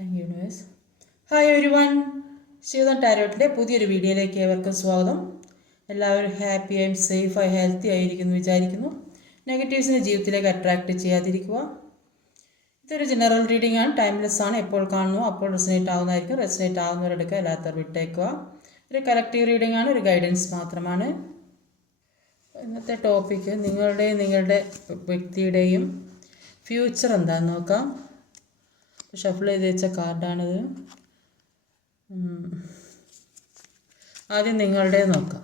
Thank you universe. Hi everyone, Shivadan ടാരോട്ടിൻ്റെ പുതിയൊരു വീഡിയോയിലേക്ക് ഏവർക്കും സ്വാഗതം. എല്ലാവരും ഹാപ്പിയായും സേഫായി ഹെൽത്തി ആയിരിക്കുന്നു വിചാരിക്കുന്നു. നെഗറ്റീവ്സിനെ ജീവിതത്തിലേക്ക് അട്രാക്റ്റ് ചെയ്യാതിരിക്കുക. ഇതൊരു ജനറൽ റീഡിംഗ് ആണ്, ടൈംലെസ് ആണ്. എപ്പോൾ കാണുന്നു അപ്പോൾ റെസനേറ്റ് ആവുന്നതായിരിക്കും. റെസനേറ്റ് ആവുന്നവരെടുക്കുക, അല്ലാത്തവർ വിട്ടേക്കുക. ഒരു കളക്റ്റീവ് റീഡിംഗ് ആണ്, ഒരു ഗൈഡൻസ് മാത്രമാണ്. ഇന്നത്തെ ടോപ്പിക്ക് നിങ്ങളുടെ വ്യക്തിയുടെയും ഫ്യൂച്ചർ എന്താണെന്ന് നോക്കാം. ഷഫിൾ ചെയ്ത് വെച്ച കാർഡാണിത്. ആദ്യം നിങ്ങളുടെ നോക്കാം.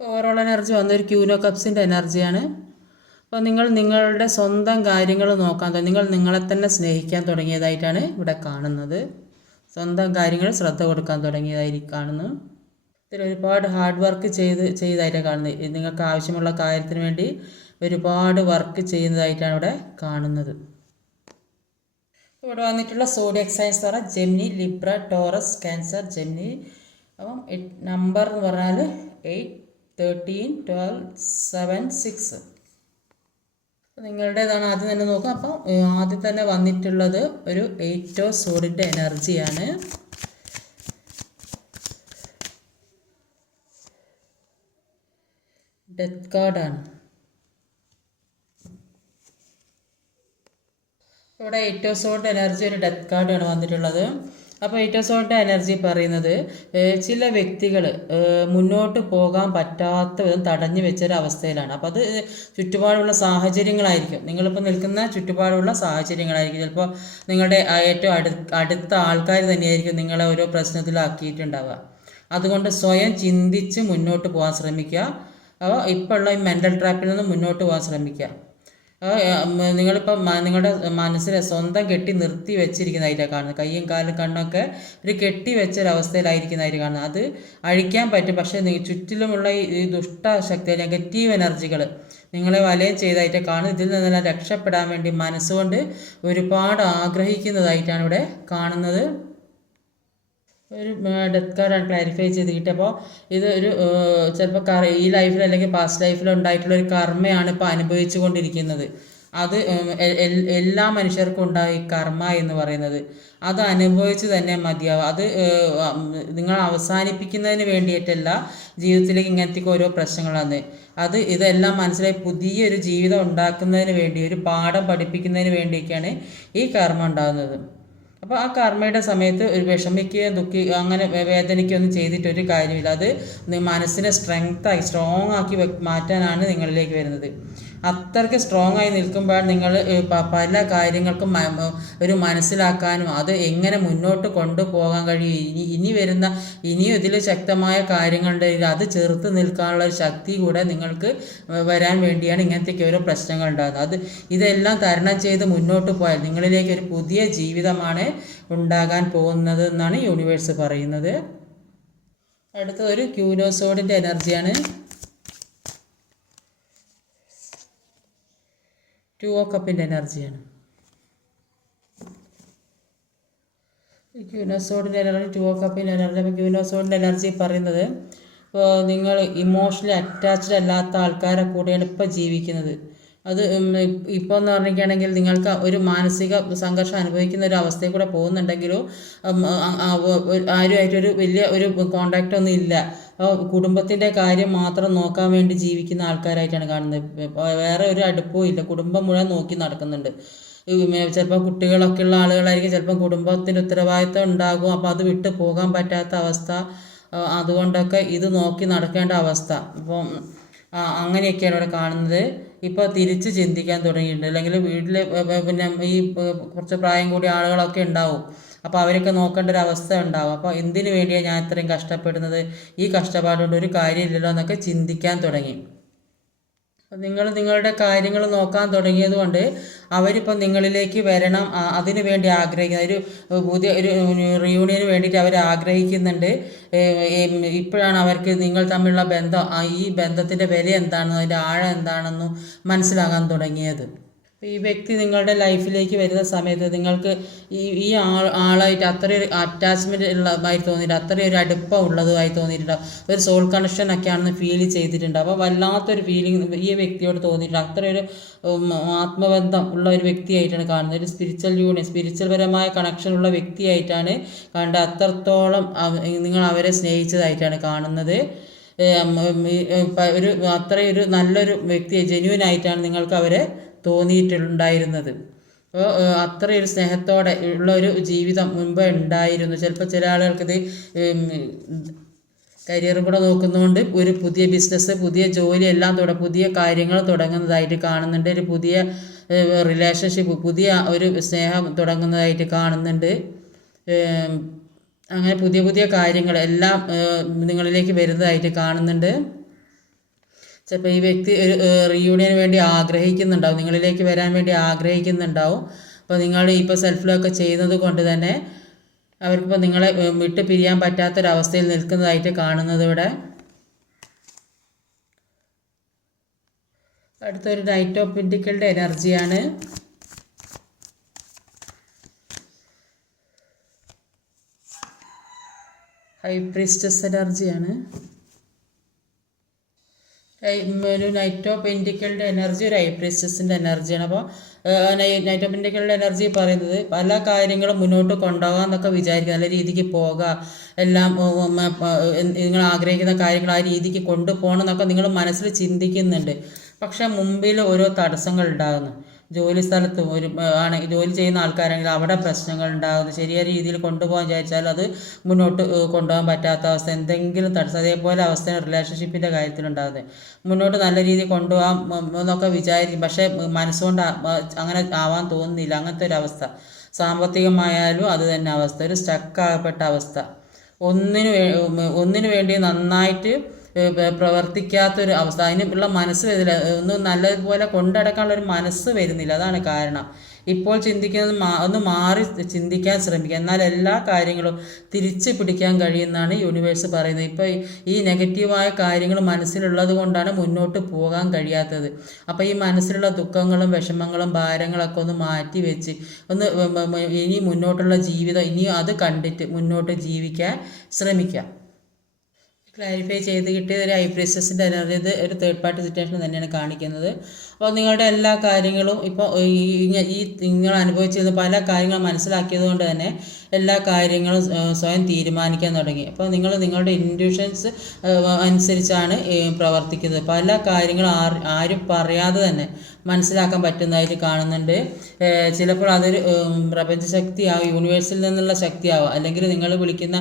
ഓവറോൾ എനർജി വന്നൊരു ക്യൂനോ കപ്സിൻ്റെ എനർജിയാണ്. അപ്പോൾ നിങ്ങളുടെ സ്വന്തം കാര്യങ്ങൾ നോക്കാൻ നിങ്ങൾ നിങ്ങളെ തന്നെ സ്നേഹിക്കാൻ തുടങ്ങിയതായിട്ടാണ് ഇവിടെ കാണുന്നത്. സ്വന്തം കാര്യങ്ങൾ ശ്രദ്ധ കൊടുക്കാൻ തുടങ്ങിയതായിരിക്കും കാണുന്നു. ഇതിൽ ഒരുപാട് ഹാർഡ് വർക്ക് ചെയ്തതായിട്ടാണ് കാണുന്നത്. നിങ്ങൾക്ക് ആവശ്യമുള്ള കാര്യത്തിന് വേണ്ടി ഒരുപാട് വർക്ക് ചെയ്യുന്നതായിട്ടാണ് ഇവിടെ കാണുന്നത്. ഇവിടെ വന്നിട്ടുള്ള സോഡിയക് സൈൻസ് എന്ന് പറഞ്ഞാൽ Gemini, Libra, Taurus, Cancer, Gemini. അപ്പം നമ്പർ എന്ന് പറഞ്ഞാൽ 8, 13, 12, 7, 6. നിങ്ങളുടേതാണ് ആദ്യം തന്നെ നോക്കാം. അപ്പം ആദ്യം തന്നെ വന്നിട്ടുള്ളത് ഒരു 8 ഓഫ് സോഡിൻ്റെ എനർജിയാണ്. ഡെത്ത് കാർഡാണ്. ഇവിടെ 8 ഓഫ് സോഡിൻ്റെ എനർജി ഒരു ഡെത്ത് കാർഡാണ് വന്നിട്ടുള്ളത്. അപ്പോൾ 8 ഓഫ് സോഡിൻ്റെ എനർജി പറയുന്നത് ചില വ്യക്തികൾ മുന്നോട്ട് പോകാൻ പറ്റാത്ത വിധം തടഞ്ഞു വെച്ചൊരവസ്ഥയിലാണ്. അപ്പോൾ അത് ചുറ്റുപാടുള്ള സാഹചര്യങ്ങളായിരിക്കും. നിങ്ങളിപ്പോൾ നിൽക്കുന്ന ചുറ്റുപാടുള്ള സാഹചര്യങ്ങളായിരിക്കും. ചിലപ്പോൾ നിങ്ങളുടെ ഏറ്റവും അടുത്ത ആൾക്കാർ തന്നെയായിരിക്കും നിങ്ങളെ ഓരോ പ്രശ്നത്തിലാക്കിയിട്ടുണ്ടാവുക. അതുകൊണ്ട് സ്വയം ചിന്തിച്ച് മുന്നോട്ട് പോകാൻ ശ്രമിക്കുക. അപ്പോൾ ഇപ്പോൾ ഉള്ള ഈ മെൻ്റൽ ട്രാപ്പിൽ നിന്ന് മുന്നോട്ട് പോകാൻ ശ്രമിക്കുക. നിങ്ങളിപ്പം നിങ്ങളുടെ മനസ്സിനെ സ്വന്തം കെട്ടി നിർത്തി വെച്ചിരിക്കുന്നതായിട്ടാണ് കാണുന്നത്. കയ്യും കാലും കണ്ണൊക്കെ ഒരു കെട്ടി വെച്ചൊരവസ്ഥയിലായിരിക്കുന്നതായിട്ട് കാണുന്നത്. അത് അഴിക്കാൻ പറ്റും. പക്ഷേ ചുറ്റിലുമുള്ള ഈ ദുഷ്ടശക്തി, നെഗറ്റീവ് എനർജികൾ നിങ്ങളെ വലയം ചെയ്തതായിട്ട് കാണുന്നത്. ഇതിൽ നിന്നെല്ലാം രക്ഷപ്പെടാൻ വേണ്ടി മനസ്സുകൊണ്ട് ഒരുപാട് ആഗ്രഹിക്കുന്നതായിട്ടാണ് ഇവിടെ കാണുന്നത്. ഒരു ഡെത്ത് കാർഡാണ് ക്ലാരിഫൈ ചെയ്ത് കിട്ടിയപ്പോൾ ഇത് ഒരു ചിലപ്പോൾ ഈ ലൈഫിൽ അല്ലെങ്കിൽ പാസ്റ്റ് ലൈഫിൽ ഉണ്ടായിട്ടുള്ള ഒരു കർമ്മയാണ് ഇപ്പോൾ അനുഭവിച്ചു കൊണ്ടിരിക്കുന്നത്. അത് എല്ലാ മനുഷ്യർക്കും ഉണ്ടായി കർമ്മ എന്ന് പറയുന്നത്. അത് അനുഭവിച്ച് തന്നെ മതിയാവും. അത് നിങ്ങൾ അവസാനിപ്പിക്കുന്നതിന് വേണ്ടിയിട്ടല്ല ജീവിതത്തിലേക്ക് ഇങ്ങനത്തെ ഓരോ പ്രശ്നങ്ങളാണ്. ഇതെല്ലാം മനസ്സിലായി പുതിയൊരു ജീവിതം ഉണ്ടാക്കുന്നതിന് വേണ്ടി, ഒരു പാഠം പഠിപ്പിക്കുന്നതിന് വേണ്ടിയൊക്കെയാണ് ഈ കർമ്മം ഉണ്ടാകുന്നത്. അപ്പോൾ ആ കർമ്മയുടെ സമയത്ത് ഒരു വിഷമിക്കുകയും അങ്ങനെ വേദനിക്കുകയൊന്നും ചെയ്തിട്ടൊരു കാര്യമില്ല. അത് മനസ്സിനെ സ്ട്രോങ് ആക്കി മാറ്റാനാണ് നിങ്ങളിലേക്ക് വരുന്നത്. അത്രയ്ക്ക് സ്ട്രോങ് ആയി നിൽക്കുമ്പോഴാണ് നിങ്ങൾ പല കാര്യങ്ങൾക്കും ഒരു മനസ്സിലാക്കാനും അത് എങ്ങനെ മുന്നോട്ട് കൊണ്ടുപോകാൻ കഴിയും, ഇനിയും ഇതിൽ ശക്തമായ കാര്യങ്ങളുണ്ടെങ്കിൽ അത് ചെറുത്ത് നിൽക്കാനുള്ള ഒരു ശക്തി കൂടെ നിങ്ങൾക്ക് വരാൻ വേണ്ടിയാണ് ഇങ്ങനത്തെയൊക്കെ ഓരോ പ്രശ്നങ്ങൾ ഉണ്ടാകുന്നത്. ഇതെല്ലാം തരണം ചെയ്ത് മുന്നോട്ട് പോയാൽ നിങ്ങളിലേക്ക് ഒരു പുതിയ ജീവിതമാണ് ഉണ്ടാകാൻ പോകുന്നത് എന്നാണ് യൂണിവേഴ്സ് പറയുന്നത്. അടുത്തതൊരു ക്യൂനോസോഡിൻ്റെ എനർജിയാണ്. 2 ഓഫ് കപ്പിൻ്റെ എനർജിയാണ്. ക്യൂനോസോഡിൻ്റെ എനർജി 2 ഓഫ് കപ്പിൻ്റെ എനർജി. അപ്പോൾ ക്യൂനോസോഡിൻ്റെ എനർജി പറയുന്നത് ഇപ്പോൾ നിങ്ങൾ ഇമോഷണലി അറ്റാച്ച്ഡ് അല്ലാത്ത ആൾക്കാരെ കൂടെയാണ് ഇപ്പോൾ ജീവിക്കുന്നത്. അത് ഇപ്പോൾ എന്ന് പറഞ്ഞിരിക്കുകയാണെങ്കിൽ നിങ്ങൾക്ക് ഒരു മാനസിക സംഘർഷം അനുഭവിക്കുന്ന ഒരു അവസ്ഥയിൽ കൂടെ പോകുന്നുണ്ടെങ്കിലും ആരുമായിട്ടൊരു വലിയ ഒരു കോണ്ടാക്റ്റ് ഒന്നും ഇല്ല. കുടുംബത്തിൻ്റെ കാര്യം മാത്രം നോക്കാൻ വേണ്ടി ജീവിക്കുന്ന ആൾക്കാരായിട്ടാണ് കാണുന്നത്. വേറെ ഒരു അടുപ്പവും ഇല്ല. കുടുംബം മുഴുവൻ നോക്കി നടക്കുന്നുണ്ട്. ചിലപ്പോൾ കുട്ടികളൊക്കെ ഉള്ള ആളുകളായിരിക്കും. ചിലപ്പോൾ കുടുംബത്തിൻ്റെ ഉത്തരവാദിത്തം ഉണ്ടാകും. അപ്പോൾ അത് വിട്ട് പോകാൻ പറ്റാത്ത അവസ്ഥ. അതുകൊണ്ടൊക്കെ ഇത് നോക്കി നടക്കേണ്ട അവസ്ഥ. അപ്പം അങ്ങനെയൊക്കെയാണ് ഇവിടെ കാണുന്നത്. ഇപ്പോൾ തിരിച്ച് ചിന്തിക്കാൻ തുടങ്ങിയിട്ടുണ്ട്. അല്ലെങ്കിൽ വീട്ടിൽ പിന്നെ ഈ കുറച്ച് പ്രായം കൂടിയ ആളുകളൊക്കെ ഉണ്ടാവും. അപ്പോൾ അവരൊക്കെ നോക്കേണ്ട ഒരു അവസ്ഥ ഉണ്ടാവും. അപ്പോൾ എന്തിനു വേണ്ടിയാണ് ഞാൻ ഇത്രയും കഷ്ടപ്പെടുന്നത്, ഈ കഷ്ടപ്പാടുകൊണ്ട് ഒരു കാര്യമില്ലല്ലോ എന്നൊക്കെ ചിന്തിക്കാൻ തുടങ്ങി. നിങ്ങളുടെ കാര്യങ്ങൾ നോക്കാൻ തുടങ്ങിയത് കൊണ്ട് അവരിപ്പം നിങ്ങളിലേക്ക് വരണം, അതിനു വേണ്ടി ആഗ്രഹിക്കുന്ന ഒരു പുതിയ ഒരു റിയൂണിയന് വേണ്ടിയിട്ട് അവർ ആഗ്രഹിക്കുന്നുണ്ട്. ഇപ്പോഴാണ് അവർക്ക് നിങ്ങൾ തമ്മിലുള്ള ബന്ധം, ഈ ബന്ധത്തിൻ്റെ വില എന്താണെന്നും അതിൻ്റെ ആഴം എന്താണെന്നും മനസ്സിലാകാൻ തുടങ്ങിയത്. ഈ വ്യക്തി നിങ്ങളുടെ ലൈഫിലേക്ക് വരുന്ന സമയത്ത് നിങ്ങൾക്ക് ഈ ആളായിട്ട് അത്രയൊരു അറ്റാച്ച്മെൻറ്റ് ഉള്ളതായി തോന്നിയിട്ടുണ്ട്, അത്രയൊരു അടുപ്പം ഉള്ളതുമായി തോന്നിയിട്ടുണ്ടാവും, ഒരു സോൾ കണക്ഷൻ ഒക്കെയാണെന്ന് ഫീൽ ചെയ്തിട്ടുണ്ട്. അപ്പോൾ വല്ലാത്തൊരു ഫീലിംഗ് ഈ വ്യക്തിയോട് തോന്നിയിട്ടുണ്ട്. അത്രയൊരു ആത്മബന്ധം ഉള്ള ഒരു വ്യക്തിയായിട്ടാണ് കാണുന്നത്. ഒരു സ്പിരിച്വൽ യൂണിയൻ, സ്പിരിച്വൽ പരമായ കണക്ഷൻ ഉള്ള വ്യക്തിയായിട്ടാണ് കണ്ടത്. അത്രത്തോളം നിങ്ങൾ അവരെ സ്നേഹിച്ചതായിട്ടാണ് കാണുന്നത്. ഒരു അത്രയൊരു നല്ലൊരു വ്യക്തിയെ ജെന്യൂൻ ആയിട്ടാണ് നിങ്ങൾക്ക് അവരെ തോന്നിയിട്ടുണ്ടായിരുന്നത്. അപ്പോൾ അത്രയൊരു സ്നേഹത്തോടെ ഉള്ള ഒരു ജീവിതം മുൻപ് ഉണ്ടായിരുന്നു. ചിലപ്പോൾ ചില ആളുകൾക്കിത് കരിയറും കൂടെ നോക്കുന്നതുകൊണ്ട് ഒരു പുതിയ ബിസിനസ്, പുതിയ ജോലി എല്ലാം പുതിയ കാര്യങ്ങൾ തുടങ്ങുന്നതായിട്ട് കാണുന്നുണ്ട്. ഒരു പുതിയ റിലേഷൻഷിപ്പ്, പുതിയ ഒരു സ്നേഹം തുടങ്ങുന്നതായിട്ട് കാണുന്നുണ്ട്. അങ്ങനെ പുതിയ പുതിയ കാര്യങ്ങൾ എല്ലാം നിങ്ങളിലേക്ക് വരുന്നതായിട്ട് കാണുന്നുണ്ട്. ചിലപ്പോൾ ഈ വ്യക്തി ഒരു റീയൂണിയന് വേണ്ടി ആഗ്രഹിക്കുന്നുണ്ടാവും, നിങ്ങളിലേക്ക് വരാൻ വേണ്ടി ആഗ്രഹിക്കുന്നുണ്ടാവും. അപ്പോൾ നിങ്ങൾ ഇപ്പോൾ സെൽഫ് ലവ് ഒക്കെ ചെയ്യുന്നത് കൊണ്ട് തന്നെ അവർക്കിപ്പോൾ നിങ്ങളെ വിട്ട് പിരിയാൻ പറ്റാത്തൊരവസ്ഥയിൽ നിൽക്കുന്നതായിട്ട് കാണുന്നത് ഇവിടെ. അടുത്തൊരു നൈറ്റ് ഓഫ് പെന്റിക്കിളുടെ എനർജിയാണ്. ഹൈ പ്രീസ്റ്റസ് എനർജിയാണ്. ഒരു നൈറ്റ് ഓഫ് പെന്റിക്കിളുടെ എനർജി ഒരു ഹൈ പ്രീസ്റ്റസിൻ്റെ എനർജിയാണ്. അപ്പോൾ നൈറ്റ് ഓഫ് പെന്റിക്കിളുടെ എനർജി പറയുന്നത് പല കാര്യങ്ങളും മുന്നോട്ട് കൊണ്ടുപോകാം എന്നൊക്കെ വിചാരിക്കുക, നല്ല രീതിക്ക് പോകുക, എല്ലാം നിങ്ങൾ ആഗ്രഹിക്കുന്ന കാര്യങ്ങൾ ആ രീതിക്ക് കൊണ്ടുപോകണം എന്നൊക്കെ നിങ്ങൾ മനസ്സിൽ ചിന്തിക്കുന്നുണ്ട്. പക്ഷെ മുമ്പിൽ ഓരോ തടസ്സങ്ങൾ ഉണ്ടാകുന്നു. ജോലി സ്ഥലത്ത് ജോലി ചെയ്യുന്ന ആൾക്കാരാണെങ്കിൽ അവിടെ പ്രശ്നങ്ങൾ ഉണ്ടാകുന്നു. ശരിയായ രീതിയിൽ കൊണ്ടുപോകാൻ വിചാരിച്ചാൽ അത് മുന്നോട്ട് കൊണ്ടുപോകാൻ പറ്റാത്ത അവസ്ഥ, എന്തെങ്കിലും തടസ്സം. അതേപോലെ അവസ്ഥ റിലേഷൻഷിപ്പിൻ്റെ കാര്യത്തിലുണ്ടാകുന്നത്. മുന്നോട്ട് നല്ല രീതിയിൽ കൊണ്ടുപോകാം എന്നൊക്കെ വിചാരിക്കും, പക്ഷേ മനസ്സുകൊണ്ട് അങ്ങനെ ആവാൻ തോന്നുന്നില്ല. അങ്ങനത്തെ ഒരു അവസ്ഥ. സാമ്പത്തികമായാലും അത് തന്നെ അവസ്ഥ, ഒരു സ്റ്റക്കാകപ്പെട്ട അവസ്ഥ. ഒന്നിനു വേണ്ടി നന്നായിട്ട് പ്രവർത്തിക്കാത്തൊരു അവസ്ഥ. അതിനുള്ള മനസ്സ് വരുന്നില്ല, ഒന്നും നല്ലതുപോലെ കൊണ്ടടക്കാനുള്ള ഒരു മനസ്സ് വരുന്നില്ല. അതാണ് കാരണം. ഇപ്പോൾ ചിന്തിക്കുന്നത് ഒന്ന് മാറി ചിന്തിക്കാൻ ശ്രമിക്കുക, എന്നാൽ എല്ലാ കാര്യങ്ങളും തിരിച്ച് പിടിക്കാൻ കഴിയുമെന്നാണ് യൂണിവേഴ്സ് പറയുന്നത്. ഇപ്പോൾ ഈ നെഗറ്റീവായ കാര്യങ്ങൾ മനസ്സിലുള്ളത് കൊണ്ടാണ് മുന്നോട്ട് പോകാൻ കഴിയാത്തത്. അപ്പോൾ ഈ മനസ്സിലുള്ള ദുഃഖങ്ങളും വിഷമങ്ങളും ഭാരങ്ങളൊക്കെ ഒന്ന് മാറ്റി വെച്ച് ഇനി മുന്നോട്ടുള്ള ജീവിതം ഇനിയും അത് കണ്ടിട്ട് മുന്നോട്ട് ജീവിക്കാൻ ശ്രമിക്കാം. ക്ലാരിഫൈ ചെയ്ത് കിട്ടിയത് ഒരു ഹൈ പ്രീസ്റ്റസിൻ്റെ എനർജി. ഇത് ഒരു തേർഡ് പാർട്ടി സിറ്റുവേഷൻ തന്നെയാണ് കാണിക്കുന്നത്. അപ്പോൾ നിങ്ങളുടെ എല്ലാ കാര്യങ്ങളും ഇപ്പോൾ നിങ്ങൾ അനുഭവിച്ചിരുന്ന പല കാര്യങ്ങളും മനസ്സിലാക്കിയത് കൊണ്ട് തന്നെ എല്ലാ കാര്യങ്ങളും സ്വയം തീരുമാനിക്കാൻ തുടങ്ങി. അപ്പോൾ നിങ്ങളുടെ ഇൻറ്റ്യൂഷൻസ് അനുസരിച്ചാണ് പ്രവർത്തിക്കുന്നത്. പല കാര്യങ്ങളും ആരും പറയാതെ തന്നെ മനസ്സിലാക്കാൻ പറ്റുന്നതായിട്ട് കാണുന്നുണ്ട്. ചിലപ്പോൾ അതൊരു പ്രപഞ്ചശക്തിയാവും, യൂണിവേഴ്സിൽ നിന്നുള്ള ശക്തിയാവാം, അല്ലെങ്കിൽ നിങ്ങൾ വിളിക്കുന്ന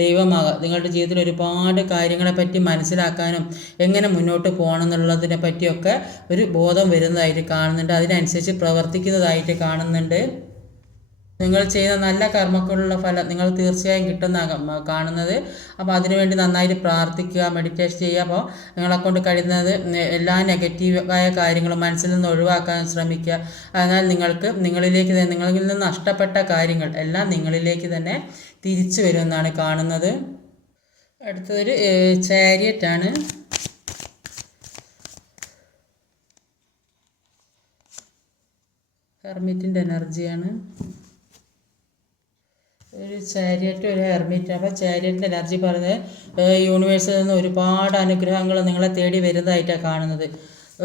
ദൈവമാകാം. നിങ്ങളുടെ ജീവിതത്തിൽ ഒരുപാട് കാര്യങ്ങളെപ്പറ്റി മനസ്സിലാക്കാനും എങ്ങനെ മുന്നോട്ട് പോകണം എന്നുള്ളതിനെ പറ്റിയൊക്കെ ഒരു ബോധം വരുന്നതായിട്ട് കാണുന്നുണ്ട്. അതിനനുസരിച്ച് പ്രവർത്തിക്കുന്നതായിട്ട് കാണുന്നുണ്ട്. നിങ്ങൾ ചെയ്യുന്ന നല്ല കർമ്മക്കുള്ള ഫലം നിങ്ങൾ തീർച്ചയായും കിട്ടുന്ന കാണുന്നത്. അപ്പോൾ അതിനുവേണ്ടി നന്നായിട്ട് പ്രാർത്ഥിക്കുക, മെഡിറ്റേഷൻ ചെയ്യുക. അപ്പോൾ നിങ്ങളെക്കൊണ്ട് കഴിയുന്നത് എല്ലാ നെഗറ്റീവായ കാര്യങ്ങളും മനസ്സിൽ നിന്ന് ഒഴിവാക്കാൻ ശ്രമിക്കുക. അതിനാൽ നിങ്ങളിൽ നിന്ന് നഷ്ടപ്പെട്ട കാര്യങ്ങൾ എല്ലാം നിങ്ങളിലേക്ക് തന്നെ തിരിച്ചു വരുമെന്നാണ് കാണുന്നത്. അടുത്തതൊരു ചാരിയറ്റാണ്. ഹെർമിറ്റിൻ്റെ എനർജിയാണ്. ഒരു ചാരിയറ്റ്, ഒരു ഹെർമിറ്റ്. അപ്പോൾ ചാരിയറ്റിൻ്റെ എനർജി പറയുന്നത് യൂണിവേഴ്സിൽ നിന്ന് ഒരുപാട് അനുഗ്രഹങ്ങൾ നിങ്ങളെ തേടി വരുന്നതായിട്ടാണ് കാണുന്നത്.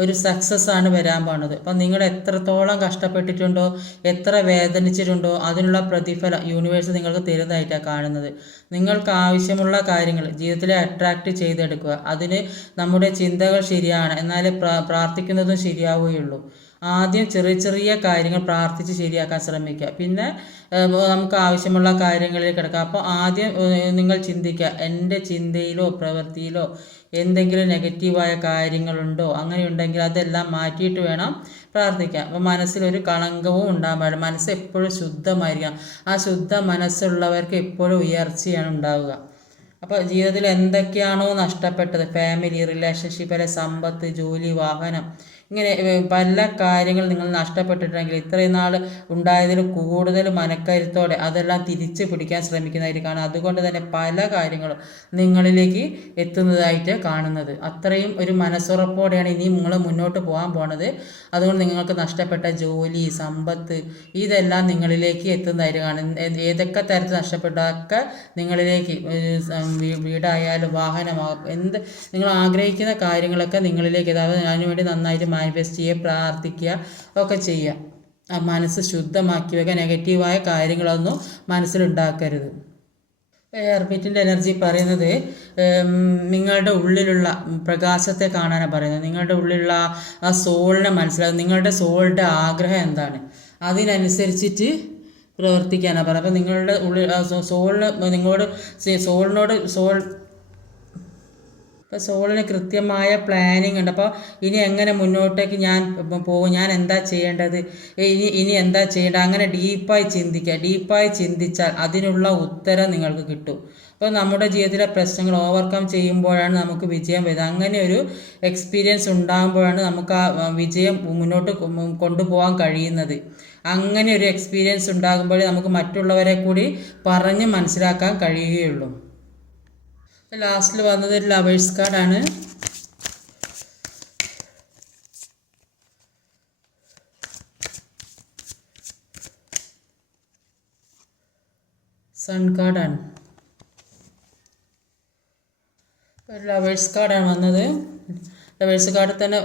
ഒരു സക്സസ് ആണ് വരാൻ പോകുന്നത്. അപ്പം നിങ്ങൾ എത്രത്തോളം കഷ്ടപ്പെട്ടിട്ടുണ്ടോ, എത്ര വേദനിച്ചിട്ടുണ്ടോ അതിനുള്ള പ്രതിഫലം യൂണിവേഴ്സ് നിങ്ങൾക്ക് തരുന്നതായിട്ടാണ് കാണുന്നത്. നിങ്ങൾക്ക് ആവശ്യമുള്ള കാര്യങ്ങൾ ജീവിതത്തിൽ അട്രാക്റ്റ് ചെയ്തെടുക്കുക. അതിന് നമ്മുടെ ചിന്തകൾ ശരിയാണ്, എന്നാലേ പ്രാർത്ഥിക്കുന്നതും ശരിയാവുകയുള്ളൂ. ആദ്യം ചെറിയ ചെറിയ കാര്യങ്ങൾ പ്രാർത്ഥിച്ച് ശരിയാക്കാൻ ശ്രമിക്കുക, പിന്നെ നമുക്ക് ആവശ്യമുള്ള കാര്യങ്ങളിലേക്ക് കിടക്കുക. അപ്പോൾ ആദ്യം നിങ്ങൾ ചിന്തിക്കുക, എൻ്റെ ചിന്തയിലോ പ്രവൃത്തിയിലോ എന്തെങ്കിലും നെഗറ്റീവായ കാര്യങ്ങളുണ്ടോ, അങ്ങനെയുണ്ടെങ്കിൽ അതെല്ലാം മാറ്റിയിട്ട് വേണം പ്രാർത്ഥിക്കാം. അപ്പോൾ മനസ്സിലൊരു കളങ്കവും ഉണ്ടാകാൻ പാടില്ല. മനസ്സ് എപ്പോഴും ശുദ്ധമായിരിക്കണം. ആ ശുദ്ധ മനസ്സുള്ളവർക്ക് എപ്പോഴും ഉയർച്ചയാണ് ഉണ്ടാവുക. അപ്പോൾ ജീവിതത്തിൽ എന്തൊക്കെയാണോ നഷ്ടപ്പെട്ടത്, ഫാമിലി, റിലേഷൻഷിപ്പ്, അല്ലെ സമ്പത്ത്, ജോലി, വാഹനം, ഇങ്ങനെ പല കാര്യങ്ങൾ നിങ്ങൾ നഷ്ടപ്പെട്ടിട്ടുണ്ടെങ്കിൽ ഇത്രയും നാൾ ഉണ്ടായതിൽ കൂടുതൽ മനക്കരുത്തോടെ അതെല്ലാം തിരിച്ച് പിടിക്കാൻ ശ്രമിക്കുന്നതായിട്ട് കാണാം. അതുകൊണ്ട് തന്നെ പല കാര്യങ്ങളും നിങ്ങളിലേക്ക് എത്തുന്നതായിട്ട് കാണുന്നത്. അത്രയും ഒരു മനസ്സുറപ്പോടെയാണ് ഇനി നിങ്ങൾ മുന്നോട്ട് പോകാൻ പോണത്. അതുകൊണ്ട് നിങ്ങൾക്ക് നഷ്ടപ്പെട്ട ജോലി, സമ്പത്ത് ഇതെല്ലാം നിങ്ങളിലേക്ക് എത്തുന്നതായിട്ട് കാണും. ഏതൊക്കെ തരത്തിൽ നഷ്ടപ്പെട്ടൊക്കെ നിങ്ങളിലേക്ക് വീടായാലും വാഹനമാകും എന്ത് നിങ്ങൾ ആഗ്രഹിക്കുന്ന കാര്യങ്ങളൊക്കെ നിങ്ങളിലേക്ക് അതിനുവേണ്ടി നന്നായിട്ട് മാനിഫെസ്റ്റ് ചെയ്യുക, പ്രാർത്ഥിക്കുക ഒക്കെ ചെയ്യുക. മനസ്സ് ശുദ്ധമാക്കി വെക്കുക. നെഗറ്റീവായ കാര്യങ്ങളൊന്നും മനസ്സിലുണ്ടാക്കരുത്. ഹെർമിറ്റിൻ്റെ എനർജി പറയുന്നത് നിങ്ങളുടെ ഉള്ളിലുള്ള പ്രകാശത്തെ കാണാനാണ് പറയുന്നത്. നിങ്ങളുടെ ഉള്ളിലുള്ള ആ സോളിനെ മനസ്സിലാക്കുക. നിങ്ങളുടെ സോളിൻ്റെ ആഗ്രഹം എന്താണ് അതിനനുസരിച്ചിട്ട് പ്രവർത്തിക്കാനാണ് പറയുന്നത്. അപ്പോൾ നിങ്ങളുടെ ഉള്ളിൽ ഇപ്പോൾ സോളിന് കൃത്യമായ പ്ലാനിങ് ഉണ്ട്. അപ്പോൾ ഇനി എങ്ങനെ മുന്നോട്ടേക്ക് ഞാൻ പോകും, ഞാൻ എന്താ ചെയ്യേണ്ടത്, ഇനി എന്താ ചെയ്യേണ്ടത്, അങ്ങനെ ഡീപ്പായി ചിന്തിച്ചാൽ അതിനുള്ള ഉത്തരം നിങ്ങൾക്ക് കിട്ടും. അപ്പോൾ നമ്മുടെ ജീവിതത്തിലെ പ്രശ്നങ്ങൾ ഓവർകം ചെയ്യുമ്പോഴാണ് നമുക്ക് വിജയം വരുന്നത്. അങ്ങനെ ഒരു എക്സ്പീരിയൻസ് ഉണ്ടാകുമ്പോഴാണ് നമുക്ക് ആ വിജയം മുന്നോട്ട് കൊണ്ടുപോകാൻ കഴിയുന്നത്. അങ്ങനെ ഒരു എക്സ്പീരിയൻസ് ഉണ്ടാകുമ്പോഴേ നമുക്ക് മറ്റുള്ളവരെ കൂടി പറഞ്ഞ് മനസ്സിലാക്കാൻ കഴിയുകയുള്ളൂ. ലാസ്റ്റിൽ വന്നത് ഒരു ലവേഴ്സ് കാർഡാണ്. സൺ കാർഡാണ്. ഒരു ലവേഴ്സ് കാർഡാണ് വന്നത്. ലവേഴ്സ് കാർഡിൽ തന്നെ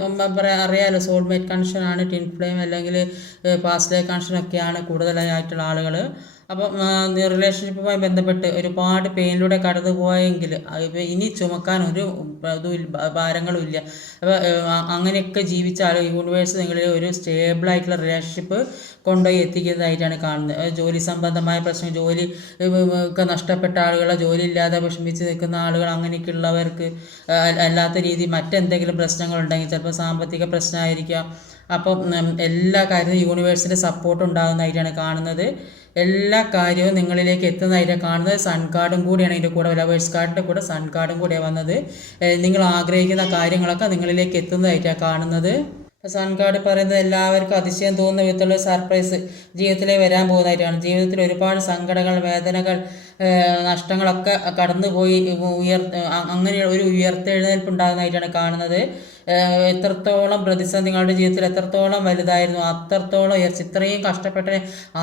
അറിയാമല്ലോ, സോൾമേറ്റ് കണക്ഷനാണ്, ടിൻ ഫ്ലെയിം അല്ലെങ്കിൽ പാസ്റ്റ് ലൈഫ് കണക്ഷനൊക്കെയാണ് കൂടുതലായിട്ടുള്ള ആളുകൾ. അപ്പം റിലേഷൻഷിപ്പുമായി ബന്ധപ്പെട്ട് ഒരുപാട് പെയിനിലൂടെ കടന്നു പോയെങ്കിൽ ഇനി ചുമക്കാൻ ഒരു ഭാരങ്ങളും ഇല്ല. അപ്പോൾ അങ്ങനെയൊക്കെ ജീവിച്ചാൽ യൂണിവേഴ്സ് നിങ്ങളിൽ ഒരു സ്റ്റേബിളായിട്ടുള്ള റിലേഷൻഷിപ്പ് കൊണ്ടുപോയി എത്തിക്കുന്നതായിട്ടാണ് കാണുന്നത്. ജോലി സംബന്ധമായ പ്രശ്നം, ജോലി ഒക്കെ നഷ്ടപ്പെട്ട ആളുകൾ, ജോലി ഇല്ലാതെ വിഷമിച്ച് നിൽക്കുന്ന ആളുകൾ, അങ്ങനെയൊക്കെയുള്ളവർക്ക് അല്ലാത്ത രീതി മറ്റെന്തെങ്കിലും പ്രശ്നങ്ങളുണ്ടെങ്കിൽ ചിലപ്പോൾ സാമ്പത്തിക പ്രശ്നമായിരിക്കാം. അപ്പം എല്ലാ കാര്യവും യൂണിവേഴ്സിൻ്റെ സപ്പോർട്ട് ഉണ്ടാകുന്നതായിട്ടാണ് കാണുന്നത്. എല്ലാ കാര്യവും നിങ്ങളിലേക്ക് എത്തുന്നതായിട്ടാണ് കാണുന്നത്. സൺ കാർഡും കൂടിയാണ് ഇതിൻ്റെ കൂടെ, ലവേഴ്സ് കാർഡിൻ്റെ കൂടെ സൺ കാർഡും കൂടിയാണ് വന്നത്. നിങ്ങൾ ആഗ്രഹിക്കുന്ന കാര്യങ്ങളൊക്കെ നിങ്ങളിലേക്ക് എത്തുന്നതായിട്ടാണ് കാണുന്നത്. സൺ കാർഡ് പറയുന്നത് എല്ലാവർക്കും അതിശയം തോന്നുന്ന വിധത്തിലുള്ള സർപ്രൈസ് ജീവിതത്തിലേക്ക് വരാൻ പോകുന്നതായിട്ടാണ്. ജീവിതത്തിൽ ഒരുപാട് സങ്കടങ്ങൾ, വേദനകൾ, നഷ്ടങ്ങളൊക്കെ കടന്നുപോയി അങ്ങനെ ഒരു ഉയർത്തെഴുന്നേൽപ്പ് ഉണ്ടാകുന്നതായിട്ടാണ് കാണുന്നത്. എത്രത്തോളം പ്രതിസന്ധി നിങ്ങളുടെ ജീവിതത്തിൽ എത്രത്തോളം വലുതായിരുന്നു അത്രത്തോളം ഉയർച്ച, ഇത്രയും കഷ്ടപ്പെട്ട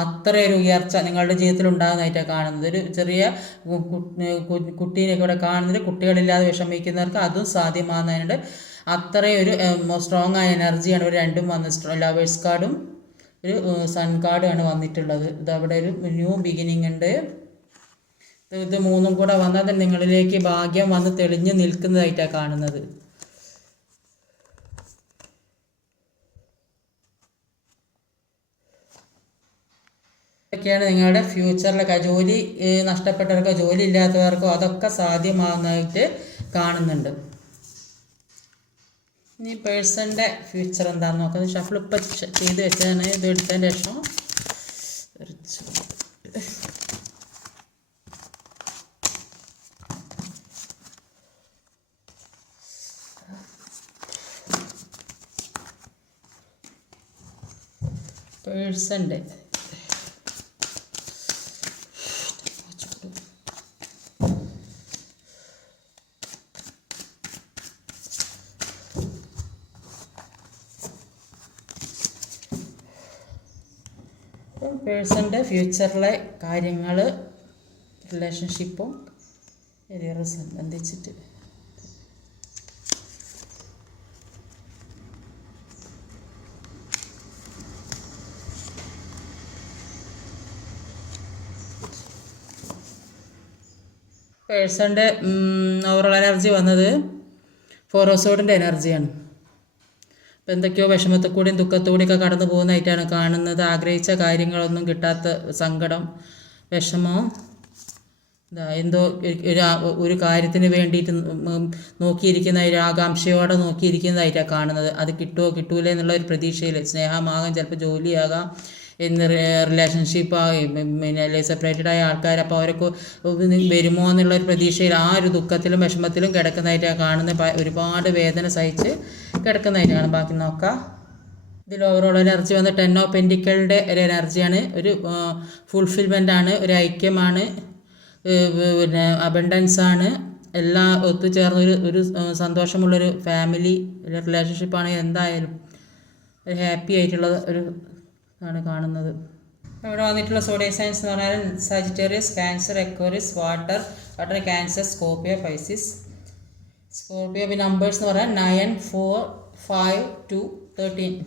അത്രയൊരു ഉയർച്ച നിങ്ങളുടെ ജീവിതത്തിൽ ഉണ്ടാകുന്നതായിട്ടാണ് കാണുന്നത്. ഒരു ചെറിയ കുട്ടീനെ ഇവിടെ കാണുന്നത്, കുട്ടികളില്ലാതെ വിഷമിക്കുന്നവർക്ക് അതും സാധ്യമാകുന്നതിനുണ്ട്. അത്രയും ഒരു സ്ട്രോങ് ആയ എനർജിയാണ് ഒരു രണ്ടും വന്നത്. ലവേഴ്സ് കാർഡും ഒരു സൺ കാർഡുമാണ് വന്നിട്ടുള്ളത്. ഇതവിടെ ഒരു ന്യൂ ബിഗിനിങ് ഉണ്ട്. ഇത് മൂന്നും കൂടെ വന്നാൽ നിങ്ങളിലേക്ക് ഭാഗ്യം വന്ന് തെളിഞ്ഞു നിൽക്കുന്നതായിട്ടാണ് കാണുന്നത്. ഇതൊക്കെയാണ് നിങ്ങളുടെ ഫ്യൂച്ചറിലൊക്കെ ജോലി നഷ്ടപ്പെട്ടവർക്കോ ജോലി ഇല്ലാത്തവർക്കോ അതൊക്കെ സാധ്യമാകുന്നതായിട്ട് കാണുന്നുണ്ട്. ഇനി പേഴ്സണിൻ്റെ ഫ്യൂച്ചർ എന്താണെന്ന് നോക്കുന്നത്. ഷഫിൾ ഇപ്പം ചെയ്ത് വെച്ചതാണ്. ഇത് എടുത്തതിന് ശേഷം പേഴ്സണിൻ്റെ പേഴ്സണിൻ്റെ ഫ്യൂച്ചറിലെ കാര്യങ്ങൾ, റിലേഷൻഷിപ്പും കരിയറും സംബന്ധിച്ചിട്ട് പേഴ്സണിൻ്റെ ഓവറോൾ എനർജി വന്നത് 4 ഓഫ് സോർഡിൻ്റെ എനർജിയാണ്. അപ്പോൾ എന്തൊക്കെയോ വിഷമത്തിൽ കൂടിയും ദുഃഖത്തോടെയൊക്കെ കടന്നു പോകുന്നതായിട്ടാണ് കാണുന്നത്. ആഗ്രഹിച്ച കാര്യങ്ങളൊന്നും കിട്ടാത്ത സങ്കടം, വിഷമം, എന്തോ ഒരു കാര്യത്തിന് വേണ്ടിയിട്ട് നോക്കിയിരിക്കുന്ന ഒരു ആകാംക്ഷയോടെ നോക്കിയിരിക്കുന്നതായിട്ടാണ് കാണുന്നത്. അത് കിട്ടുമോ കിട്ടൂലേ എന്നുള്ള ഒരു പ്രതീക്ഷയിൽ, സ്നേഹമാകാം, ചിലപ്പോൾ ജോലിയാകാം, ഇന്ന് റിലേഷൻഷിപ്പായി പിന്നെ സെപ്പറേറ്റഡ് ആയ ആൾക്കാർ, അപ്പോൾ അവരൊക്കെ വരുമോ എന്നുള്ളൊരു പ്രതീക്ഷയിൽ ആ ഒരു ദുഃഖത്തിലും വിഷമത്തിലും കിടക്കുന്നതായിട്ടാണ് കാണുന്നത്. ഒരുപാട് വേദന സഹിച്ച് കിടക്കുന്നതായിട്ടാണ്. ബാക്കി നോക്കാം. ഇതിൽ ഓവറോൾ എനർജി വന്ന് 10 ഓഫ് പെൻറ്റിക്കിളുടെ ഒരു എനർജിയാണ്. ഒരു ഫുൾഫിൽമെൻ്റ് ആണ്, ഒരു ഐക്യമാണ്, പിന്നെ അബണ്ടൻസ് ആണ്, എല്ലാം ഒത്തുചേർന്ന ഒരു സന്തോഷമുള്ളൊരു ഫാമിലി റിലേഷൻഷിപ്പാണെങ്കിൽ എന്തായാലും ഒരു ഹാപ്പി ആയിട്ടുള്ള ഒരു ആണ് കാണുന്നത്. ഇവിടെ വന്നിട്ടുള്ള സോഡിയം സയൻസ് എന്ന് പറഞ്ഞാൽ Sagittarius, Cancer, Aquarius, water, Cancer, Scorpio, Pisces. Scorpio numbers എന്ന് പറഞ്ഞാൽ 9, 4, 5, 2, 13.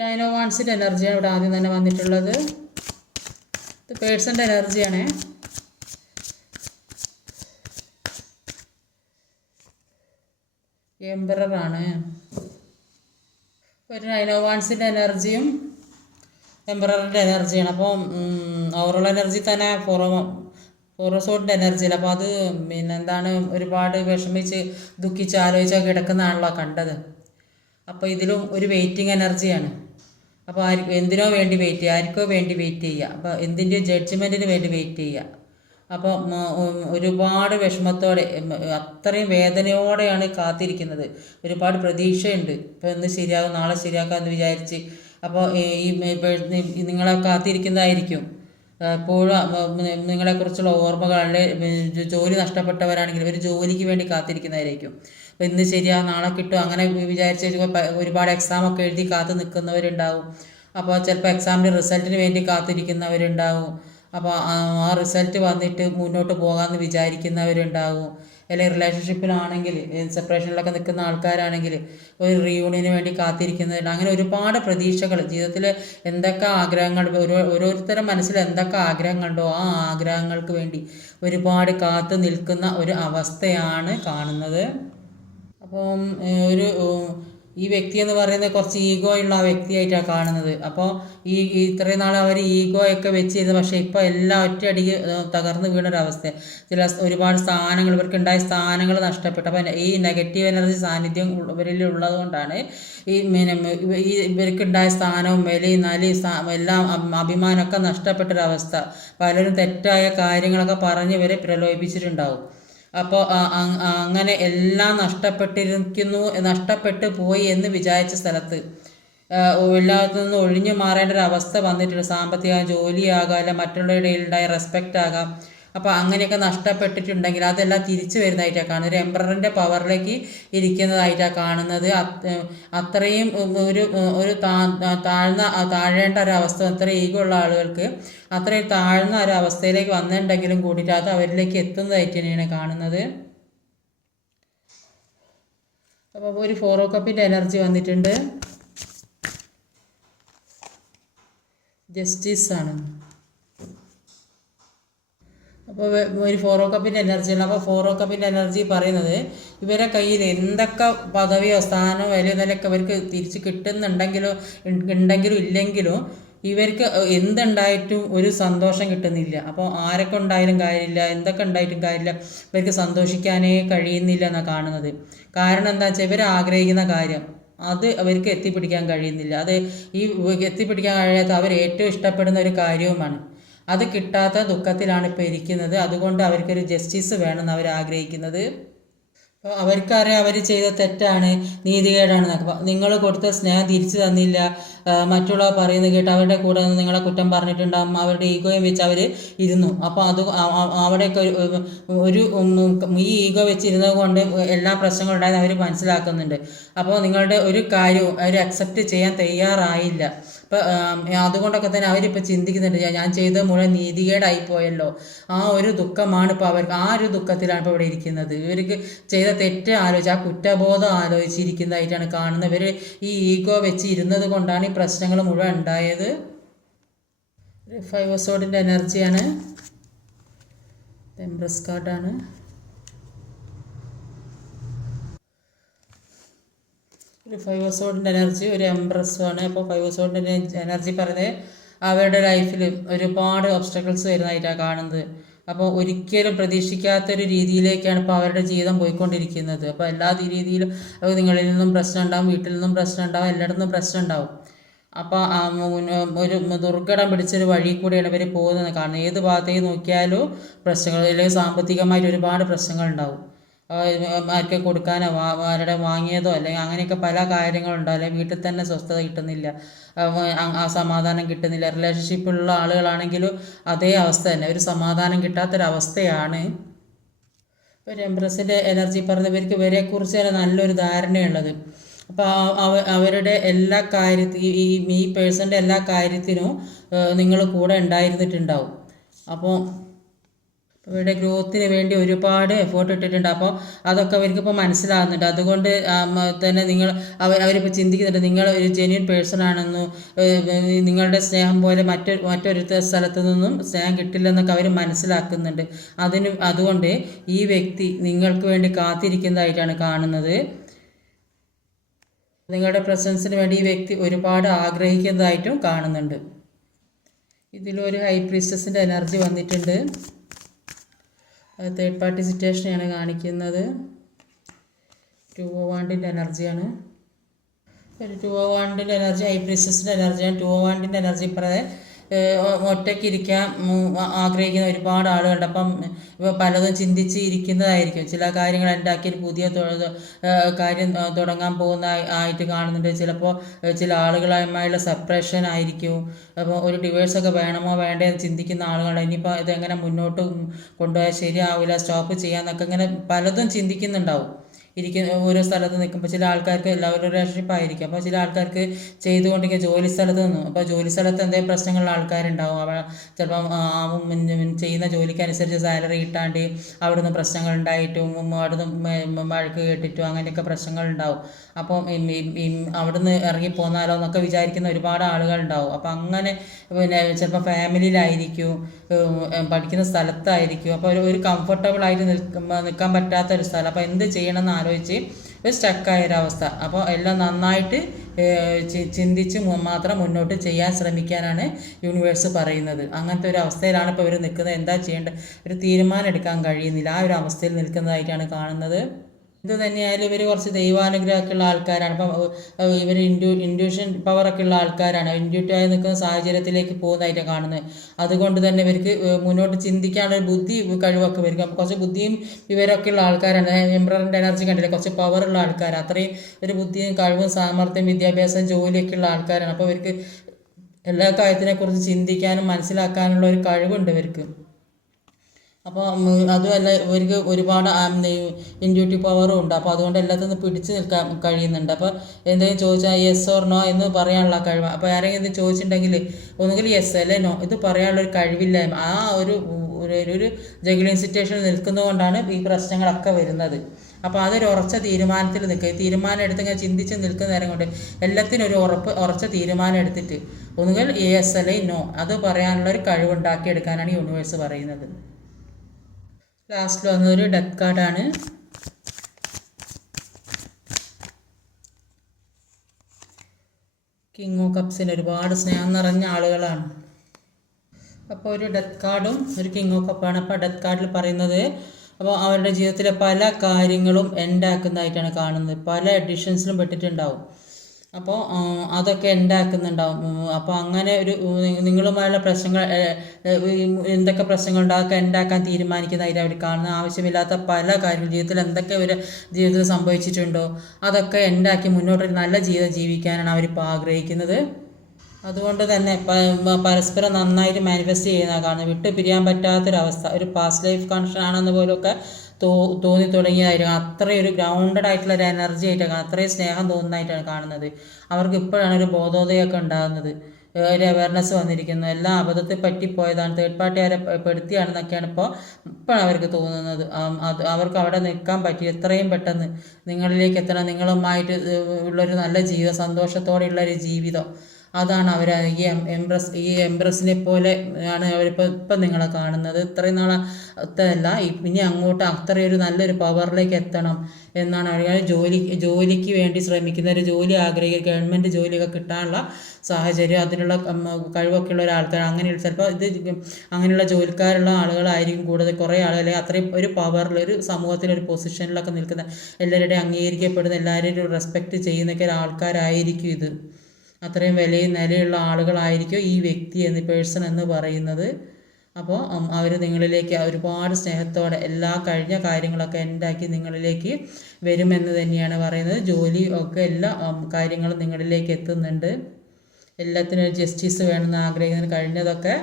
ഡൈനോവാൻസിൻ്റെ എനർജിയാണ് ഇവിടെ ആദ്യം തന്നെ വന്നിട്ടുള്ളത്. ഇത് പേഴ്സൻ്റെ എനർജിയാണ്. എംബററാണ്. ഒരു ഡൈനോവാൻസിൻ്റെ എനർജിയും എംബററിൻ്റെ എനർജിയാണ്. അപ്പോൾ ഓവറോൾ എനർജി തന്നെ ഫോറസോഡിൻ്റെ എനർജിയില്ല. അപ്പോൾ അത് പിന്നെ എന്താണ്, ഒരുപാട് വിഷമിച്ച് ദുഃഖിച്ച് ആലോചിച്ച് കിടക്കുന്നതാണല്ലോ കണ്ടത്. അപ്പോൾ ഇതിലും ഒരു വെയിറ്റിംഗ് എനർജിയാണ്. അപ്പോൾ എന്തിനോ വേണ്ടി വെയിറ്റ് ചെയ്യുക, ആർക്കോ വേണ്ടി വെയിറ്റ് ചെയ്യുക, അപ്പോൾ എന്തിൻ്റെ ജഡ്ജ്മെൻറ്റിന് വേണ്ടി വെയിറ്റ് ചെയ്യുക. അപ്പോൾ ഒരുപാട് വിഷമത്തോടെ അത്രയും വേദനയോടെയാണ് കാത്തിരിക്കുന്നത്. ഒരുപാട് പ്രതീക്ഷയുണ്ട്, ഇപ്പോൾ ഇന്ന് ശരിയാകും നാളെ ശരിയാക്കാമെന്ന് വിചാരിച്ച്. അപ്പോൾ ഈ നിങ്ങളെ കാത്തിരിക്കുന്നതായിരിക്കും എപ്പോഴും നിങ്ങളെക്കുറിച്ചുള്ള ഓർമ്മകൾ. അല്ലെങ്കിൽ ജോലി നഷ്ടപ്പെട്ടവരാണെങ്കിൽ ഒരു ജോലിക്ക് വേണ്ടി കാത്തിരിക്കുന്നതായിരിക്കും. അപ്പോൾ ഇന്ന് ശരിയാ നാളെ കിട്ടും അങ്ങനെ വിചാരിച്ച് ഒരുപാട് എക്സാമൊക്കെ എഴുതി കാത്തു നിൽക്കുന്നവരുണ്ടാവും. അപ്പോൾ ചിലപ്പോൾ എക്സാമിൻ്റെ റിസൾട്ടിന് വേണ്ടി കാത്തിരിക്കുന്നവരുണ്ടാവും. അപ്പോൾ ആ റിസൾട്ട് വന്നിട്ട് മുന്നോട്ട് പോകാമെന്ന് വിചാരിക്കുന്നവരുണ്ടാവും. അല്ലെങ്കിൽ റിലേഷൻഷിപ്പിലാണെങ്കിൽ സെപ്പറേഷനിലൊക്കെ നിൽക്കുന്ന ആൾക്കാരാണെങ്കിൽ ഒരു റീയൂണിയന് വേണ്ടി കാത്തിരിക്കുന്നവരുണ്ട്. അങ്ങനെ ഒരുപാട് പ്രതീക്ഷകൾ ജീവിതത്തിൽ എന്തൊക്കെ ആഗ്രഹങ്ങൾ ഓരോരുത്തരുടെ മനസ്സിൽ എന്തൊക്കെ ആഗ്രഹങ്ങളുണ്ടോ ആ ആഗ്രഹങ്ങൾക്ക് വേണ്ടി ഒരുപാട് കാത്തു നിൽക്കുന്ന ഒരു അവസ്ഥയാണ് കാണുന്നത്. അപ്പം ഈ വ്യക്തി എന്ന് പറയുന്നത് കുറച്ച് ഈഗോ ഉള്ള ആ വ്യക്തിയായിട്ടാണ് കാണുന്നത്. അപ്പോൾ ഇത്രയും നാൾ അവർ ഈഗോ ഒക്കെ വെച്ചിരുന്നു, പക്ഷേ ഇപ്പോൾ എല്ലാം ഒറ്റയടിക്ക് തകർന്ന് വീണൊരവസ്ഥ. ഒരുപാട് സ്ഥാനങ്ങൾ ഇവർക്കുണ്ടായ സ്ഥാനങ്ങൾ നഷ്ടപ്പെട്ടു. അപ്പം ഈ നെഗറ്റീവ് എനർജി സാന്നിധ്യം ഇവരിൽ ഉള്ളത് കൊണ്ടാണ് ഇവർക്കുണ്ടായ സ്ഥാനവും വിലയും എല്ലാം അഭിമാനമൊക്കെ നഷ്ടപ്പെട്ടൊരവസ്ഥ. പലരും തെറ്റായ കാര്യങ്ങളൊക്കെ പറഞ്ഞ് ഇവരെ പ്രലോഭിപ്പിച്ചിട്ടുണ്ടാവും. അപ്പോൾ അങ്ങനെ എല്ലാം നഷ്ടപ്പെട്ടു പോയി എന്ന് വിചാരിച്ച സ്ഥലത്ത് എല്ലാത്തിൽ നിന്നും ഒഴിഞ്ഞു മാറേണ്ട ഒരു അവസ്ഥ വന്നിട്ടുണ്ട്. സാമ്പത്തിക ജോലിയാകാം, അല്ല മറ്റുള്ളവരുടെ ഇടയിലുണ്ടായ റെസ്പെക്റ്റ് ആകാം. അപ്പോൾ അങ്ങനെയൊക്കെ നഷ്ടപ്പെട്ടിട്ടുണ്ടെങ്കിൽ അതെല്ലാം തിരിച്ചു വരുന്നതായിട്ടാണ് കാണുന്നത്. ഒരു എംപററിൻ്റെ പവറിലേക്ക് ഇരിക്കുന്നതായിട്ടാണ് കാണുന്നത്. അത്രയും ഒരു താഴേണ്ട ഒരവസ്ഥ, അത്ര ഈഗോ ഉള്ള ആളുകൾക്ക് അത്രയും താഴ്ന്ന ഒരു അവസ്ഥയിലേക്ക് വന്നിട്ടുണ്ടെങ്കിലും കൂടിയിട്ട് അത് അവരിലേക്ക് എത്തുന്നതായിട്ട് തന്നെയാണ് കാണുന്നത്. അപ്പോൾ ഒരു 4 ഓഫ് കപ്പിൻ്റെ എനർജി വന്നിട്ടുണ്ട്. ജസ്റ്റിസ് ആണ്. അപ്പോൾ ഒരു 4 ഓഫ് കപ്പിൻ്റെ എനർജിയാണ്. അപ്പോൾ 4 ഓഫ് കപ്പിൻ്റെ എനർജി പറയുന്നത് ഇവരെ കയ്യിൽ എന്തൊക്കെ പദവിയോ സ്ഥാനമോ വിലയോ ഇതിലൊക്കെ ഇവർക്ക് തിരിച്ച് ഉണ്ടെങ്കിലും ഇല്ലെങ്കിലും ഇവർക്ക് എന്തുണ്ടായിട്ടും ഒരു സന്തോഷം കിട്ടുന്നില്ല. അപ്പോൾ ആരൊക്കെ ഉണ്ടായാലും കാര്യമില്ല, എന്തൊക്കെ ഉണ്ടായിട്ടും കാര്യമില്ല, ഇവർക്ക് സന്തോഷിക്കാനേ കഴിയുന്നില്ല എന്നാണ് കാണുന്നത്. കാരണം എന്താ വെച്ചാൽ ഇവർ ആഗ്രഹിക്കുന്ന കാര്യം അത് അവർക്ക് എത്തിപ്പിടിക്കാൻ കഴിയുന്നില്ല. അത് എത്തിപ്പിടിക്കാൻ കഴിയാത്ത അവർ ഏറ്റവും ഇഷ്ടപ്പെടുന്ന ഒരു കാര്യവുമാണ്. അത് കിട്ടാത്ത ദുഃഖത്തിലാണ് ഇപ്പോൾ ഇരിക്കുന്നത്. അതുകൊണ്ട് അവർക്കൊരു ജസ്റ്റിസ് വേണമെന്ന് അവർ ആഗ്രഹിക്കുന്നത്. അപ്പോൾ അവർക്കറിയാം അവർ ചെയ്ത തെറ്റാണ്, നീതികേടാണെന്നൊക്കെ. നിങ്ങൾ കൊടുത്ത സ്നേഹം തിരിച്ചു തന്നില്ല, മറ്റുള്ളവർ പറയുന്നത് കേട്ട് അവരുടെ കൂടെ നിന്ന് നിങ്ങളെ കുറ്റം പറഞ്ഞിട്ടുണ്ടാകും, അവരുടെ ഈഗോയും വെച്ച് അവർ ഇരുന്നു. അപ്പോൾ അവിടെയൊക്കെ ഒരു ഈ ഈഗോ വെച്ചിരുന്നത് കൊണ്ട് എല്ലാ പ്രശ്നങ്ങളും ഉണ്ടായെന്ന് അവർ മനസ്സിലാക്കുന്നുണ്ട്. അപ്പോൾ നിങ്ങളുടെ ഒരു കാര്യവും അവർ അക്സെപ്റ്റ് ചെയ്യാൻ തയ്യാറായില്ല. അപ്പോൾ അതുകൊണ്ടൊക്കെ തന്നെ അവരിപ്പോൾ ചിന്തിക്കുന്നുണ്ട്, ഞാൻ ചെയ്ത മുഴുവൻ നീതികേടായിപ്പോയല്ലോ. ആ ഒരു ദുഃഖമാണ് ഇപ്പോൾ അവർക്ക്, ആ ഒരു ദുഃഖത്തിലാണ് ഇപ്പോൾ ഇവിടെ ഇരിക്കുന്നത്. ഇവർക്ക് ചെയ്ത തെറ്റ് ആലോചിച്ച് ആ കുറ്റബോധം ആലോചിച്ചിരിക്കുന്നതായിട്ടാണ് കാണുന്നത്. ഇവർ ഈ ഈഗോ വെച്ച് ഇരുന്നത് കൊണ്ടാണ് ഈ പ്രശ്നങ്ങൾ മുഴുവൻ ഉണ്ടായത്. 5 ഓഫ് സോർഡിൻ്റെ എനർജിയാണ്. എംപ്രസ് കാർഡാണ്. ഒരു 5 ഓഫ് സോർഡിൻ്റെ എനർജി, ഒരു എംപ്രസ്സുമാണ്. അപ്പോൾ 5 ഓഫ് സോർഡിൻ്റെ എനർജി പറയുന്നത് അവരുടെ ലൈഫിൽ ഒരുപാട് ഒബ്സ്റ്റക്കിൾസ് വരുന്നതായിട്ടാണ് കാണുന്നത്. അപ്പോൾ ഒരിക്കലും പ്രതീക്ഷിക്കാത്തൊരു രീതിയിലേക്കാണ് ഇപ്പോൾ അവരുടെ ജീവിതം പോയിക്കൊണ്ടിരിക്കുന്നത്. അപ്പോൾ എല്ലാ രീതിയിലും നിങ്ങളിൽ നിന്നും പ്രശ്നം ഉണ്ടാവും, വീട്ടിൽ നിന്നും പ്രശ്നം ഉണ്ടാവും, എല്ലായിടത്തും പ്രശ്നം ഉണ്ടാവും. അപ്പോൾ ഒരു ദുർഘടം പിടിച്ചൊരു വഴി കൂടെയാണ് ഇവർ പോകുന്നത് കാണുന്നത്. ഏത് ഭാഗത്തേക്ക് നോക്കിയാലും പ്രശ്നങ്ങൾ, അല്ലെങ്കിൽ സാമ്പത്തികമായിട്ട് ഒരുപാട് പ്രശ്നങ്ങളുണ്ടാവും. ആർക്ക് കൊടുക്കാനോ ആരുടെ വാങ്ങിയതോ അല്ലെങ്കിൽ അങ്ങനെയൊക്കെ പല കാര്യങ്ങളുണ്ടാവും. അല്ലെങ്കിൽ വീട്ടിൽ തന്നെ സ്വസ്ഥത കിട്ടുന്നില്ല, ആ സമാധാനം കിട്ടുന്നില്ല. റിലേഷൻഷിപ്പുള്ള ആളുകളാണെങ്കിലും അതേ അവസ്ഥ തന്നെ, ഒരു സമാധാനം കിട്ടാത്തൊരവസ്ഥയാണ്. ഇപ്പോൾ എംപ്രസിൻ്റെ എനർജി പറഞ്ഞവർക്ക് ഇവരെക്കുറിച്ച് തന്നെ നല്ലൊരു ധാരണയുള്ളത്. അപ്പോൾ അവരുടെ എല്ലാ ഈ പേഴ്സൻ്റെ എല്ലാ കാര്യത്തിനും നിങ്ങൾ കൂടെ ഉണ്ടായിരുന്നിട്ടുണ്ടാവും. അപ്പോൾ ഇവരുടെ ഗ്രോത്തിന് വേണ്ടി ഒരുപാട് എഫേർട്ട് ഇട്ടിട്ടുണ്ട്. അപ്പോൾ അതൊക്കെ അവർക്കിപ്പോൾ മനസ്സിലാകുന്നുണ്ട്. അതുകൊണ്ട് തന്നെ അവരിപ്പോൾ ചിന്തിക്കുന്നുണ്ട്, നിങ്ങൾ ഒരു ജെന്യൂൻ പേഴ്സൺ ആണെന്നും നിങ്ങളുടെ സ്നേഹം പോലെ മറ്റൊരു സ്ഥലത്തു നിന്നും സ്നേഹം കിട്ടില്ലെന്നൊക്കെ അവർ മനസ്സിലാക്കുന്നുണ്ട്. അതുകൊണ്ട് ഈ വ്യക്തി നിങ്ങൾക്ക് വേണ്ടി കാത്തിരിക്കുന്നതായിട്ടാണ് കാണുന്നത്. നിങ്ങളുടെ പ്രസൻസിന് വേണ്ടി ഈ വ്യക്തി ഒരുപാട് ആഗ്രഹിക്കുന്നതായിട്ടും കാണുന്നുണ്ട്. ഇതിലൊരു ഹൈ പ്രീസ്റ്റസിൻ്റെ എനർജി വന്നിട്ടുണ്ട്. തേർഡ് പാർട്ടി സിറ്റുവേഷനെയാണ് കാണിക്കുന്നത്. 2 of Wands എനർജിയാണ്. ഒരു 2 of Wands എനർജി ഹൈ പ്രീസ്റ്റസിൻ്റെ എനർജിയാണ്. 2 of Wands എനർജി ഒറ്റയ്ക്ക് ഇരിക്കാൻ ആഗ്രഹിക്കുന്ന ഒരുപാട് ആളുകളുണ്ട്. അപ്പം പലതും ചിന്തിച്ച് ഇരിക്കുന്നതായിരിക്കും. ചില കാര്യങ്ങൾ ഉണ്ടാക്കി ഒരു പുതിയ കാര്യം തുടങ്ങാൻ പോകുന്ന ആയിട്ട് കാണുന്നുണ്ട്. ചിലപ്പോൾ ചില ആളുകളുമായുള്ള സെപ്പറേഷൻ ആയിരിക്കും. അപ്പോൾ ഒരു ഡിവേഴ്സൊക്കെ വേണമോ വേണ്ടേ എന്ന് ചിന്തിക്കുന്ന ആളുകൾ, ഇനിയിപ്പോൾ ഇതെങ്ങനെ മുന്നോട്ട് കൊണ്ടുപോയാൽ ശരിയാവില്ല, സ്റ്റോപ്പ് ചെയ്യാമെന്നൊക്കെ ഇങ്ങനെ പലതും ചിന്തിക്കുന്നുണ്ടാവും. ഓരോ സ്ഥലത്ത് നിൽക്കുമ്പോൾ ചില ആൾക്കാർക്ക് എല്ലാവരും റിലേഷൻഷിപ്പ് ആയിരിക്കും. അപ്പോൾ ചില ആൾക്കാർക്ക് ചെയ്തുകൊണ്ടിരിക്കുക ജോലി സ്ഥലത്ത് നിന്നും, അപ്പോൾ ജോലി സ്ഥലത്ത് എന്തെങ്കിലും പ്രശ്നങ്ങളുള്ള ആൾക്കാരുണ്ടാവും. ചിലപ്പം ചെയ്യുന്ന ജോലിക്ക് അനുസരിച്ച് സാലറി കിട്ടാണ്ട് അവിടുന്ന് പ്രശ്നങ്ങൾ ഉണ്ടായിട്ടും അവിടുന്ന് വഴക്ക് കേട്ടിട്ടും അങ്ങനെയൊക്കെ പ്രശ്നങ്ങളുണ്ടാവും. അപ്പം അവിടുന്ന് ഇറങ്ങിപ്പോന്നാലോ എന്നൊക്കെ വിചാരിക്കുന്ന ഒരുപാട് ആളുകളുണ്ടാവും. അപ്പം അങ്ങനെ ചിലപ്പോൾ ഫാമിലിയിലായിരിക്കും, പഠിക്കുന്ന സ്ഥലത്തായിരിക്കും. അപ്പോൾ ഒരു കംഫർട്ടബിളായിട്ട് നിൽക്കാൻ പറ്റാത്തൊരു സ്ഥലം. അപ്പോൾ എന്ത് ചെയ്യണമെന്ന് ആലോചിച്ച് ഒരു സ്റ്റക്കായൊരവസ്ഥ. അപ്പോൾ എല്ലാം നന്നായിട്ട് ചിന്തിച്ച് മാത്രം മുന്നോട്ട് ചെയ്യാൻ ശ്രമിക്കാനാണ് യൂണിവേഴ്സ് പറയുന്നത്. അങ്ങനത്തെ ഒരു അവസ്ഥയിലാണ് ഇപ്പോൾ ഇവർ നിൽക്കുന്നത്. എന്താ ചെയ്യേണ്ടത്, ഒരു തീരുമാനം എടുക്കാൻ കഴിയുന്നില്ല. ആ ഒരു അവസ്ഥയിൽ നിൽക്കുന്നതായിട്ടാണ് കാണുന്നത്. ഇത് തന്നെയായാലും ഇവർ കുറച്ച് ദൈവാനുഗ്രഹമൊക്കെ ഉള്ള ആൾക്കാരാണ്. അപ്പം ഇവർ ഇൻഡ്യൂഷൻ പവറൊക്കെ ഉള്ള ആൾക്കാരാണ്. ഇൻഡ്യൂട്ടീവായി നിൽക്കുന്ന സാഹചര്യത്തിലേക്ക് പോകുന്നതായിട്ടാണ് കാണുന്നത്. അതുകൊണ്ട് തന്നെ ഇവർക്ക് മുന്നോട്ട് ചിന്തിക്കാനുള്ള ബുദ്ധി കഴിവൊക്കെ വരും. കുറച്ച് ബുദ്ധിയും വിവരമൊക്കെ ഉള്ള ആൾക്കാരാണ്. എംബ്രറിൻ്റെ എനർജി കണ്ടില്ല, കുറച്ച് പവറുള്ള ആൾക്കാർ. അത്രയും ഒരു ബുദ്ധിയും കഴിവും സാമർത്ഥ്യം വിദ്യാഭ്യാസം ജോലിയൊക്കെ ഉള്ള ആൾക്കാരാണ്. അപ്പോൾ ഇവർക്ക് എല്ലാ കാര്യത്തിനെക്കുറിച്ച് ചിന്തിക്കാനും മനസ്സിലാക്കാനുള്ള ഒരു കഴിവുണ്ട് ഇവർക്ക്. അപ്പോൾ അതുമല്ല ഇവർക്ക് ഒരുപാട് ഇൻഡ്യൂട്ടീവ് പവറും ഉണ്ട്. അപ്പോൾ അതുകൊണ്ട് എല്ലാത്തിനും പിടിച്ച് നിൽക്കാൻ കഴിയുന്നുണ്ട്. അപ്പോൾ എന്തെങ്കിലും ചോദിച്ചാൽ യെസ് ഓർ നോ എന്ന് പറയാനുള്ള കഴിവ്. അപ്പോൾ ആരെങ്കിലും ഇത് ചോദിച്ചിട്ടുണ്ടെങ്കിൽ ഒന്നുകിൽ യെസ് അല്ലെ നോ ഇത് പറയാനുള്ളൊരു കഴിവില്ലായ്മ, ആ ഒരു ജഗ്ലിംഗ് സിറ്റുവേഷനിൽ നിൽക്കുന്നതുകൊണ്ടാണ് ഈ പ്രശ്നങ്ങളൊക്കെ വരുന്നത്. അപ്പോൾ അതൊരു ഉറച്ച തീരുമാനത്തിൽ നിൽക്കുക. തീരുമാനം എടുത്ത് ഇങ്ങനെ ചിന്തിച്ച് നിൽക്കുന്ന നേരം കൊണ്ട് എല്ലാത്തിനും ഒരു ഉറച്ച തീരുമാനം എടുത്തിട്ട് ഒന്നുകിൽ യെസ് അല്ലെ നോ അത് പറയാനുള്ളൊരു കഴിവുണ്ടാക്കിയെടുക്കാനാണ് യൂണിവേഴ്സ് പറയുന്നത്. ലാസ്റ്റിൽ വന്നൊരു ഡെത്ത് കാർഡാണ്. കിങ് ഓഫ് കപ്സിന് ഒരുപാട് സ്നേഹം നിറഞ്ഞ ആളുകളാണ്. അപ്പോൾ ഒരു ഡെത്ത് കാർഡും ഒരു കിങ് ഓഫ് കപ്പാണ്. അപ്പോൾ ഡെത്ത് കാർഡിൽ പറയുന്നത് അപ്പോൾ അവരുടെ ജീവിതത്തിലെ പല കാര്യങ്ങളും എൻഡാക്കുന്നതായിട്ടാണ് കാണുന്നത്. പല എഡിഷൻസിലും പെട്ടിട്ടുണ്ടാവും. അപ്പോൾ അതൊക്കെ ഉണ്ടാക്കുന്നുണ്ടാവും. അപ്പോൾ അങ്ങനെ ഒരു നിങ്ങളുമായുള്ള പ്രശ്നങ്ങൾ എന്തൊക്കെ പ്രശ്നങ്ങളുണ്ടോ അതൊക്കെ ഉണ്ടാക്കാൻ തീരുമാനിക്കുന്നതായിട്ട് അവർ കാണുന്ന ആവശ്യമില്ലാത്ത പല കാര്യങ്ങളും ജീവിതത്തിൽ എന്തൊക്കെ ഒരു ജീവിതത്തിൽ സംഭവിച്ചിട്ടുണ്ടോ അതൊക്കെ ഉണ്ടാക്കി മുന്നോട്ടൊരു നല്ല ജീവിതം ജീവിക്കാനാണ് അവരിപ്പോൾ ആഗ്രഹിക്കുന്നത്. അതുകൊണ്ട് തന്നെ പരസ്പരം നന്നായിട്ട് മാനിഫെസ്റ്റ് ചെയ്യുന്ന കാണുന്നത്. വിട്ടു പിരിയാൻ പറ്റാത്തൊരവസ്ഥ, ഒരു പാസ്റ്റ് ലൈഫ് കണക്ഷൻ ആണെന്ന് പോലൊക്കെ തോന്നി തുടങ്ങിയതായിരിക്കും. അത്രയൊരു ഗ്രൗണ്ടഡ് ആയിട്ടുള്ള ഒരു എനർജി ആയിട്ടാണ്, അത്രയും സ്നേഹം തോന്നുന്നതായിട്ടാണ് കാണുന്നത്. അവർക്ക് ഇപ്പോഴാണ് ഒരു ബോധോദയമൊക്കെ ഉണ്ടാകുന്നത്, ഒരു അവയർനെസ് വന്നിരിക്കുന്നത്. എല്ലാം അബദ്ധത്തെ പറ്റിപ്പോയതാണ്, തേർഡ് പാർട്ടി അവരെ പെടുത്തിയാണെന്നൊക്കെയാണ് ഇപ്പോഴാണ് അവർക്ക് തോന്നുന്നത്. അവർക്ക് അവിടെ നിൽക്കാൻ പറ്റി, എത്രയും പെട്ടെന്ന് നിങ്ങളിലേക്ക് എത്തണം, നിങ്ങളുമായിട്ട് ഉള്ളൊരു നല്ല ജീവിതം, സന്തോഷത്തോടെയുള്ളൊരു ജീവിതം, അതാണ് അവർ ഈ എംബ്രസിനെ പോലെ ആണ് അവരിപ്പോൾ നിങ്ങളെ കാണുന്നത്. ഇത്രയും നാളത്തല്ല, ഇനി അങ്ങോട്ട് അത്രയൊരു നല്ലൊരു പവറിലേക്ക് എത്തണം എന്നാണ് അവർ ജോലിക്ക് വേണ്ടി ശ്രമിക്കുന്ന, ഒരു ജോലി ആഗ്രഹിക്കുക, ഗവൺമെൻറ് ജോലിയൊക്കെ കിട്ടാനുള്ള സാഹചര്യം, അതിനുള്ള കഴിവൊക്കെ ഉള്ള ഒരാൾക്കാർ, അങ്ങനെയുള്ള ചിലപ്പോൾ അങ്ങനെയുള്ള ജോലിക്കാരുള്ള ആളുകളായിരിക്കും കൂടുതൽ. കുറേ ആളുകൾ അല്ലെങ്കിൽ അത്രയും ഒരു പവറിൽ, ഒരു സമൂഹത്തിലൊരു പൊസിഷനിലൊക്കെ നിൽക്കുന്ന, എല്ലാവരുടെയും അംഗീകരിക്കപ്പെടുന്ന, എല്ലാവരും റെസ്പെക്റ്റ് ചെയ്യുന്നൊക്കെ ആൾക്കാരായിരിക്കും ഇത്. അത്രയും വിലയും നിലയുള്ള ആളുകളായിരിക്കും ഈ വ്യക്തി പേഴ്സൺ എന്ന് പറയുന്നത്. അപ്പോൾ അവർ നിങ്ങളിലേക്ക് ഒരുപാട് സ്നേഹത്തോടെ എല്ലാ കഴിഞ്ഞ കാര്യങ്ങളൊക്കെ എൻഡാക്കി നിങ്ങളിലേക്ക് വരുമെന്ന് തന്നെയാണ് പറയുന്നത്. ജോലി ഒക്കെ എല്ലാ കാര്യങ്ങളും നിങ്ങളിലേക്ക് എത്തുന്നുണ്ട്. എല്ലാത്തിനും ഒരു ജസ്റ്റിസ് വേണമെന്ന് ആഗ്രഹിക്കുന്നതിന് കഴിഞ്ഞതൊക്കെ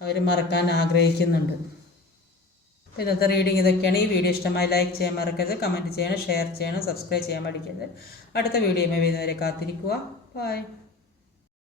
അവർ മറക്കാൻ ആഗ്രഹിക്കുന്നുണ്ട്. ഇന്നത്തെ റീഡിങ് ഇതൊക്കെയാണ്. ഈ വീഡിയോ ഇഷ്ടമായി ലൈക്ക് ചെയ്യാൻ മറക്കരുത്, കമൻറ്റ് ചെയ്യണം, ഷെയർ ചെയ്യണം, സബ്സ്ക്രൈബ് ചെയ്യാൻ പഠിക്കരുത്. അടുത്ത വീഡിയോയുമായി വരുന്നവരെ കാത്തിരിക്കുക. ബൈ.